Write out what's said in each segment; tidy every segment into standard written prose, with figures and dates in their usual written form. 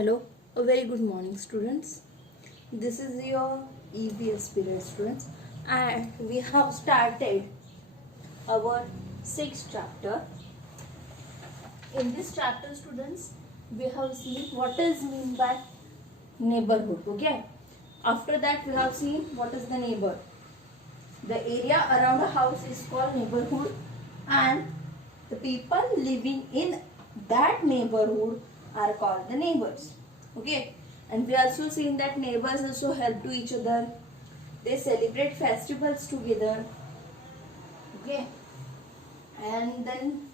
Hello, a very good morning, students. This is your EVS period, students, and we have started our sixth chapter. In this chapter, students, we have seen what is mean by neighborhood. Okay. After that, we have seen what is the neighbor. The area around a house is called neighborhood, and the people living in that neighborhood are called the neighbors. Okay, and we also seen that neighbors also help to each other. They celebrate festivals together. Okay, and then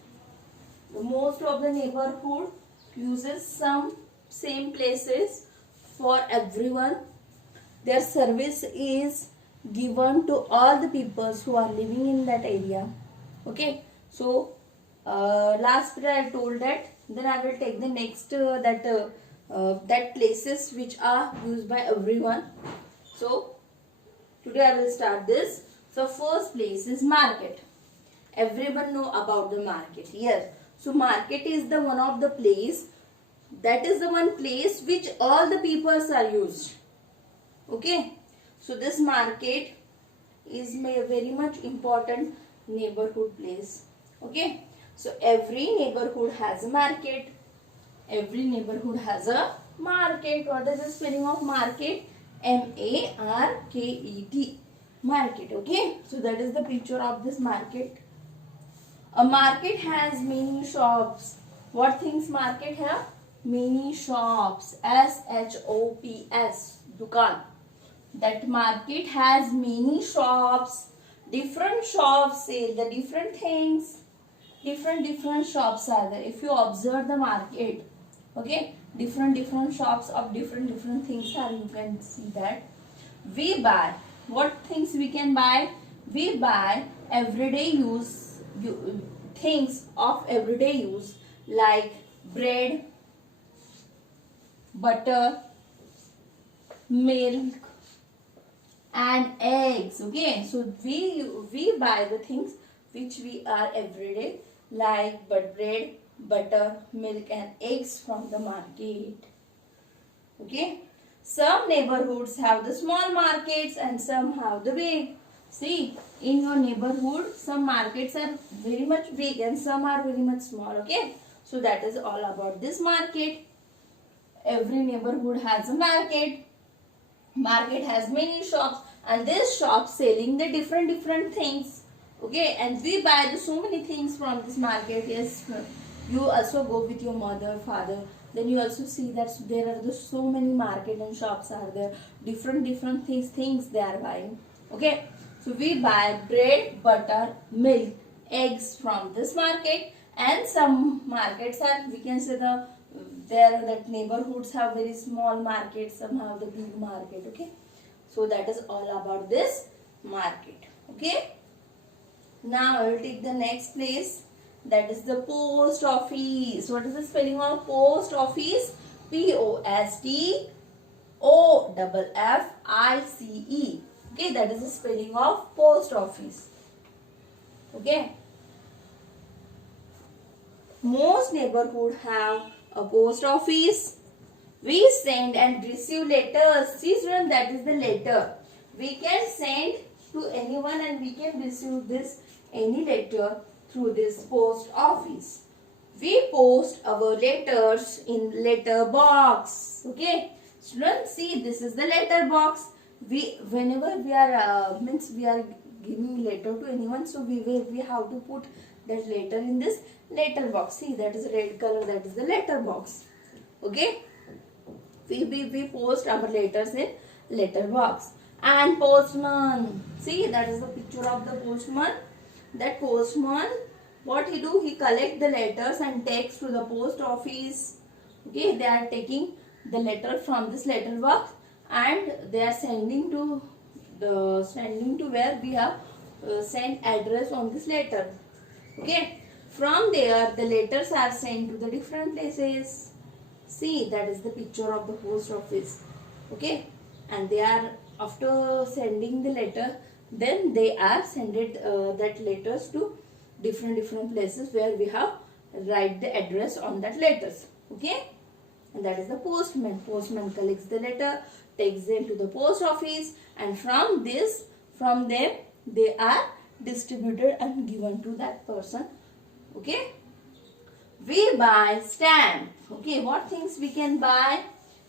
most of the neighborhood uses some same places for everyone. Their service is given to all the peoples who are living in that area. Okay, so last period I told that. Then I will take the next that places which are used by everyone. So today I will start this. So first place is market. Everyone know about the market here. So market is the one of the place, that is the one place which all the peoples are used. Okay, so this market is very much important neighborhood place. Okay, so every neighborhood has a market. Every neighborhood has a market. What is the spelling of market? M-A-R-K-E-T. Market. Okay, so that is the picture of this market. A market has many shops. What things market have? Many shops. S-H-O-P-S. Dukan. That market has many shops. Different shops sell the different things. Different shops are there. If you observe the market, okay, different shops of different things are, you can see that. We buy. What things we can buy? We buy everyday use things of everyday use like bread, butter, milk and eggs. Okay, so we buy the things which we are everyday like bread, butter, milk and eggs from the market. Okay, some neighborhoods have the small markets and some have the big. See, in your neighborhood some markets are very much big and some are very much small. Okay, so that is all about this market. Every neighborhood has a market. Market has many shops and this shop selling the different things. Okay, and we buy so many things from this market. Yes, you also go with your mother, father, then you also see that there are so many market and shops are there. Different things they are buying. Okay, so we buy bread, butter, milk, eggs from this market. And some markets are, we can say that neighborhoods have very small markets, some have the big market. Okay, so that is all about this market. Okay, now I will take the next place, that is the post office. What is the spelling of post office? P-O-S-T-O-F-F-I-C-E. Okay, that is the spelling of post office. Okay, most neighborhood have a post office. We send and receive letters. See students, that is the letter. We can send to anyone and we can receive this any letter through this post office. We post our letters in letter box. Okay, students, see, this is the letter box. Whenever we are we are giving letter to anyone, so we have to put that letter in this letter box. See, that is red color, that is the letter box. Okay, we post our letters in letter box. And postman, see, that is the picture of the postman. That postman, what he do, he collect the letters and takes to the post office. Okay, they are taking the letter from this letter box and they are sending to where we have sent address on this letter. Okay, from there the letters are sent to the different places. See, that is the picture of the post office. Okay, and they are, after sending the letter, then they are sended that letters to different places where we have write the address on that letters. Okay, and that is the postman. Postman collects the letter, takes them to the post office, and from them they are distributed and given to that person. Okay. We buy stamp. Okay, what things we can buy?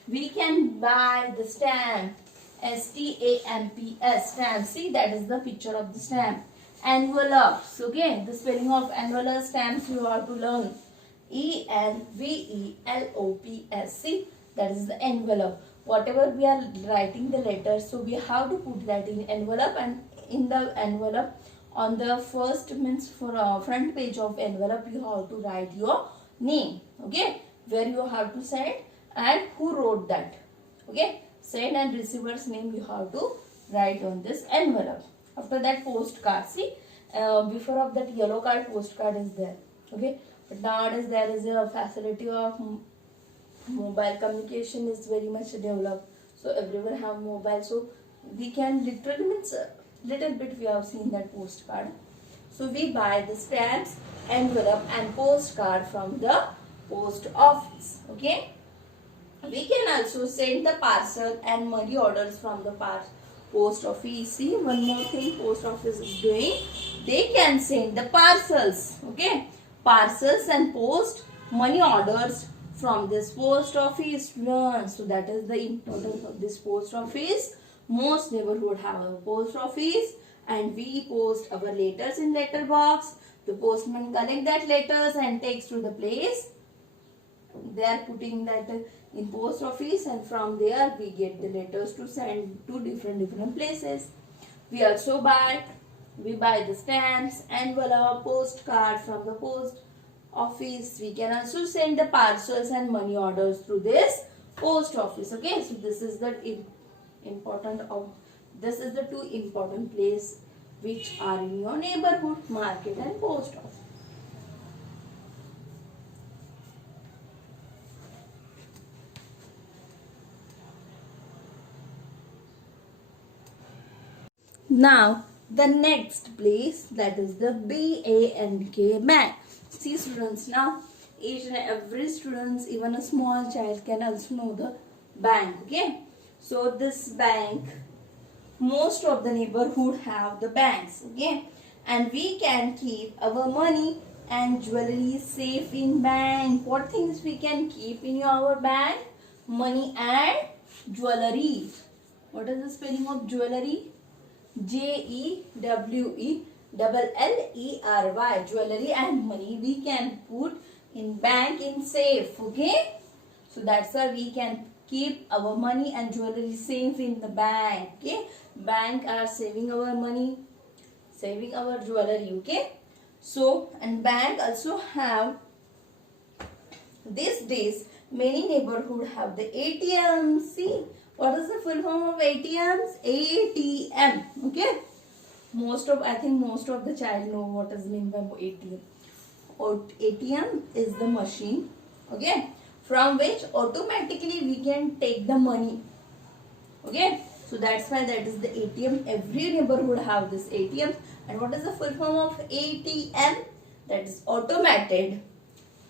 We can buy the stamp. S-T-A-M-P-S, stamp. See, that is the picture of the stamp. Envelopes. Okay, the spelling of envelope stamps you have to learn. E-N-V-E-L-O-P-S. See, that is the envelope. Whatever we are writing the letters, so we have to put that in envelope, and in the envelope, on the first means for front page of envelope, you have to write your name. Okay, where you have to send and who wrote that. Okay, send and receiver's name you have to write on this envelope. After that, postcard. See, before of that yellow card, postcard is there. Okay, but nowadays there is a facility of mobile communication is very much developed. So everyone have mobile. So we can literally means little bit we have seen that postcard. So we buy the stamps, envelope and postcard from the post office. Okay. We can also send the parcel and money orders from the post office. See, one more thing post office is doing. They can send the parcels. Okay. Parcels and post money orders from this post office. So that is the importance of this post office. Most neighborhood have a post office, and we post our letters in letter box. The postman collect that letters and takes to the place. They are putting that in post office, and from there we get the letters to send to different places. We also buy the stamps, envelope, postcard from the post office. We can also send the parcels and money orders through this post office. Okay, so this is the this is the two important place which are in your neighborhood: market and post office. Now the next place, that is the B-A-N-K bank. See students, now each and every students, even a small child, can also know the bank. Okay, so this bank, most of the neighborhood have the banks. Okay, and we can keep our money and jewelry safe in bank. What things we can keep in our bank? Money and jewelry. What is the spelling of jewelry? Jewellery. Jewelry and money we can put in bank in safe. Okay, so that's why we can keep our money and jewelry safe in the bank. Okay, bank are saving our money, saving our jewelry. Okay, so and bank also have, these days many neighborhood have the ATM. See, what is the full form of ATMs? ATM. Okay, I think most of the child know what is meant by ATM. ATM is the machine, okay, from which automatically we can take the money. Okay, so that's why that is the ATM. Every neighborhood have this ATM. And what is the full form of ATM? That is automated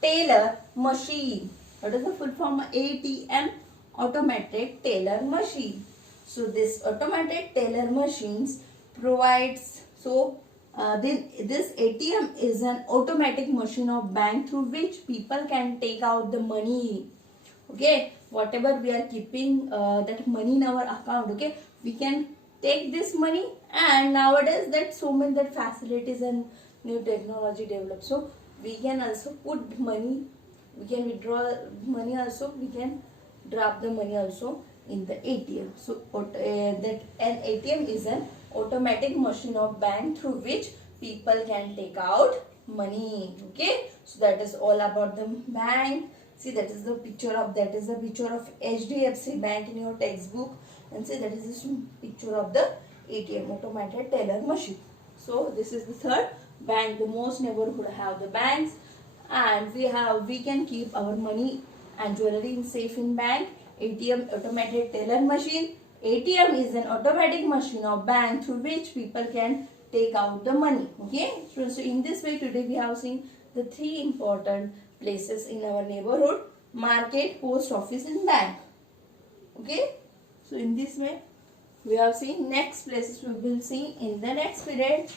teller machine. What is the full form of ATM? Automated teller machine. So this automated teller machines provides, this ATM is an automatic machine of bank through which people can take out the money. Okay, whatever we are keeping that money in our account, okay, we can take this money, and nowadays that so many that facilities and new technology developed, so we can also put money, we can withdraw money also, we can drop the money also in the ATM. So that an ATM is an automatic machine of bank through which people can take out money. Okay, so that is all about the bank. See, that is the picture of HDFC Bank in your textbook, and see that is the picture of the ATM, automated teller machine. So this is the third bank. The most neighborhood have the banks, and we can keep our money and jewelry in safe in bank. ATM, automated teller machine. ATM is an automatic machine of bank through which people can take out the money. Okay, so in this way today we have seen the three important places in our neighborhood: market, post office and bank. Okay, so in this way we have seen. Next places we will see in the next period.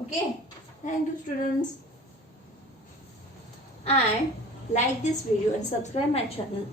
Okay, thank you students, and like this video and subscribe my channel.